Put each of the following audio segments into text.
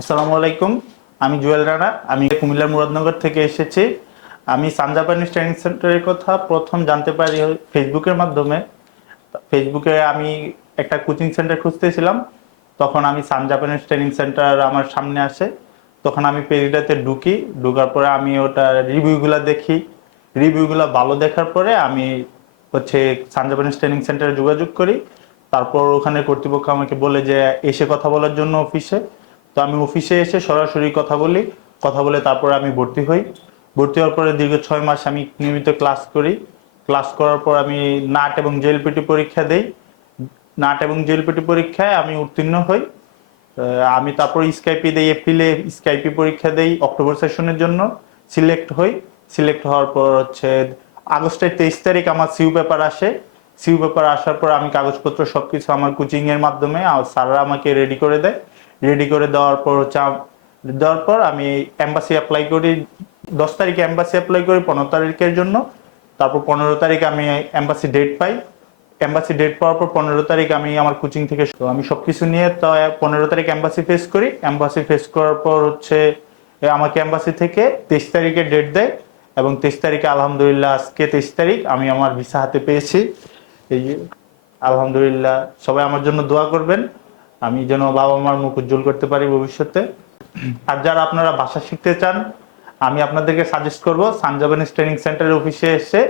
আসসালামু আলাইকুম। আমি জুয়েল রানা। আমি কুমিল্লার মুরাদনগর থেকে এসেছি। আমি সান জাপানিজ ট্রেনিং সেন্টারের কথা প্রথম জানতে পারি ফেসবুকের মাধ্যমে। ফেসবুকে আমি একটা কোচিং সেন্টার খুঁজতেছিলাম। তখন আমি সান ট্রেনিং সেন্টার আমার সামনে আসে। তখন আমি পেজটাতে ঢুকি। ঢুকার পরে আমি ওটা রিভিউগুলো দেখি। রিভিউগুলো ভালো দেখার পরে আমি হচ্ছে সান জাপানিজ ট্রেনিং সেন্টারে যোগাযোগ করি। তারপর ওখানে কর্তৃপক্ষ আমাকে বলে যে, এসে কথা বলার জন্য অফিসে। তো আমি অফিসে এসে সরাসরি কথা বলি। কথা বলে তারপরে আমি ভর্তি হই। ভর্তি হওয়ার পরে দীর্ঘ ছয় মাস আমি নিয়মিত ক্লাস করি। ক্লাস করার পর আমি নাট এবং জেএলপিটি পরীক্ষা দেই। নাট এবং জেএলপিটি পরীক্ষায় আমি উত্তীর্ণ হই। আমি তারপর স্কাইপি দেই, এপ্রিলে স্কাইপি পরীক্ষা দেই অক্টোবর সেশনের জন্য। সিলেক্ট হই। সিলেক্ট হওয়ার পর হচ্ছে আগস্টের তেইশ তারিখ আমার সিউ পেপার আসে। সিউ পেপার আসার পর আমি কাগজপত্র সবকিছু আমার কোচিংয়ের মাধ্যমে স্যাররা আমাকে রেডি করে দেয়। রেডি করে দেওয়ার পর হচ্ছে দেওয়ার পর আমি অ্যাম্বাসি অ্যাপ্লাই করি। দশ তারিখে অ্যাম্বাসি অ্যাপ্লাই করি, পনেরো তারিখের জন্য। তারপর পনেরো তারিখ আমি এম্বাসি ডেট পাই। এম্বাসি ডেট পাওয়ার পর পনেরো তারিখ আমি আমার কোচিং থেকে আমি সবকিছু নিয়ে তো পনেরো তারিখ অ্যাম্বাসি ফেস করি। অ্যাম্বাসি ফেস করার পর হচ্ছে আমাকে অ্যাম্বাসি থেকে তেইশ তারিখে ডেট দেয় এবং তেইশ তারিখে আলহামদুলিল্লাহ আজকে তেইশ তারিখ আমি আমার ভিসা হাতে পেয়েছি। এই আলহামদুলিল্লাহ সবাই আমার জন্য দোয়া করবেন। আমি যেন বাবা মার মুখ উজ্জ্বল করতে পারি ভবিষ্যতে। আর যারা আপনারা ভাষা শিখতে চান, আমি আপনাদেরকে সাজেস্ট করব সানজাবানিজ ট্রেনিং সেন্টারের অফিসে এসে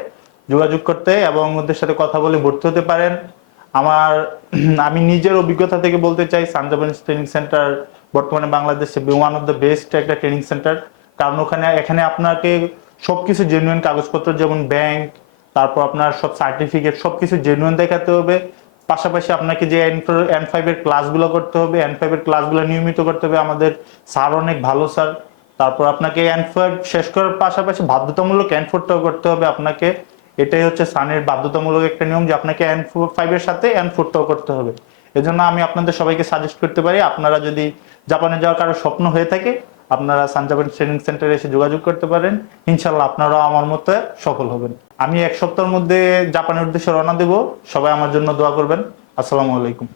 যোগাযোগ করতে এবং ওদের সাথে কথা বলে ভর্তি হতে পারেন। আমার, আমি নিজের অভিজ্ঞতা থেকে বলতে চাই সানজাবানিজ ট্রেনিং সেন্টার বর্তমানে বাংলাদেশে ওয়ান অফ দ্য বেস্ট একটা ট্রেনিং সেন্টার কারণ ওখানে, এখানে আপনাকে সবকিছু জেনুইন কাগজপত্র যেমন ব্যাংক তারপর আপনার সব সার্টিফিকেট সবকিছু জেনুইন দেখাতে হবে। পাশাপাশি আপনাকে যে এন ফাইভ এর ক্লাসগুলো করতে হবে এন ফাইভ এর ক্লাসগুলো নিয়মিত করতে হবে, আমাদের স্যার অনেক ভালো স্যার তারপর আপনাকে এন ফাইভ শেষ করার পাশাপাশি বাধ্যতামূলক এন ফোরটাও করতে হবে আপনাকে। এটাই হচ্ছে সানের বাধ্যতামূলক একটা নিয়ম যে আপনাকে এন ফাইভ এর সাথে এন ফোরটাও করতে হবে। এজন্য আমি আপনাদের সবাইকে সাজেস্ট করতে পারি, আপনারা যদি জাপানে যাওয়ার কারও স্বপ্ন হয়ে থাকে আপনারা সানজাবেন ট্রেনিং সেন্টারে এসে যোগাযোগ করতে পারেন। ইনশাল্লাহ আপনারাও আমার মতো সফল হবেন। আমি এক সপ্তাহের মধ্যে জাপানের উদ্দেশ্যে রওনা দেব। সবাই আমার জন্য দোয়া করবেন। আসসালামু আলাইকুম।